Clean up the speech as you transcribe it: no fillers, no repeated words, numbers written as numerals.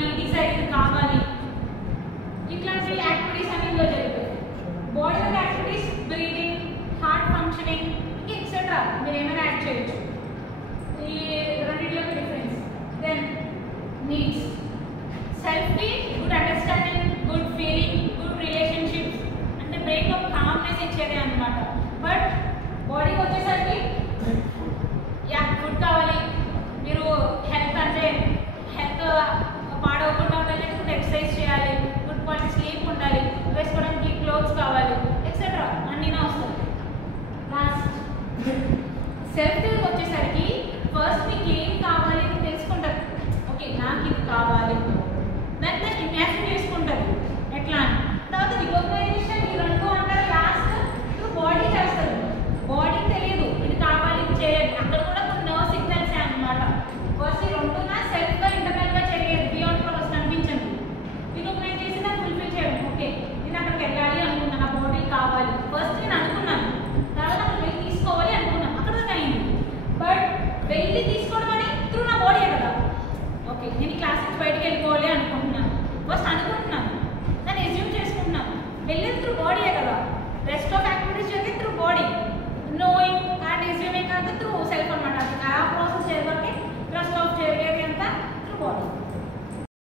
తినాలి, డిసైడ్ కావాలి, ఇట్లాంటి యాక్టివిటీస్ అన్ని ఇందులో జరుగుతాయి. Body activities, breathing, heart functioning, etcetera మీరు ఏమైనా యాడ్ చేయొచ్చు. ఈ రెండింటిలో డిఫరెన్స్. దెన్ నీడ్స్, సెల్ఫ్కి good understanding, good feeling, good relationships, అంటే బ్రెయిన్ ఒక కామ్నెస్ ఇచ్చేది అనమాట. బట్ బాడీకి వచ్చేసరికి ఫుడ్ కావాలి, మీరు హెల్త్ అంటే హెల్త్ పాడవకుండా ఉండాలి, లేకపోతే ఎక్సర్సైజ్ చేయాలి, గుడ్ క్వాలిటీ స్లీప్ ఉండాలి, వేసుకోవడానికి క్లోత్స్ కావాలి, ఎక్సెట్రా అన్నీ వస్తుంది. లాస్ట్ సెల్ఫ్ దగ్గరికి వచ్చేసరికి ఫస్ట్ మీకు ఏం కావాలి అని తెలుసుకుంటారు. ఓకే నాకు ఇది కావాలి, దాన్ని ఇమాజిన్ చేసుకుంటారు ఎట్లా అని. తర్వాత రికగ్నైజేషన్, ఈ రెండు అంటారు లాస్ట్ బాడీ చేస్తారు. బాడీ తెలియదు ఇది కావాలి ఇది చేయాలి, అక్కడ కూడా కొన్ని నర్వ్ సిగ్నల్స్ అన్నమాట. ఫస్ట్ ఈ రెండున సెల్ఫ్గా ఇంటర్నల్గా చేయలేదు, బియాండ్ ప్రాసెస్ కనిపించండి. రికగ్నైజ్ చేసి దాన్ని ఫుల్ఫిల్ చేయడం. ఓకే నేను అక్కడికి వెళ్ళాలి అనుకున్నాను, నా బాడీ కావాలి, ఫస్ట్ నేను అనుకున్నాను, తర్వాత అక్కడ వెళ్ళి తీసుకోవాలి అనుకున్నాను, అక్కడ అయింది. బట్ వెళ్ళి తీసుకోవడం అని త్రూ నా బాడీ కదా. ఓకే నేను క్లాస్ నుంచి బయటికి వెళ్ళిపోవాలి అనుకుంటున్నాను, ఫస్ట్ అనుకుంటున్నాను, దాన్ని ఎజ్యూమ్ చేసుకుంటున్నాను, వెళ్ళేది త్రూ బాడీయే కదా. రెస్ట్ ఆఫ్ యాక్టివిటీస్ జరిగే through body, knowing and assuming అంతా త్రూ సెల్ఫ్ అనమాట. ఆ ప్రాసెస్ జరిగే రెస్ట్ ఆఫ్ జరిగేది అంతా త్రూ బాడీ.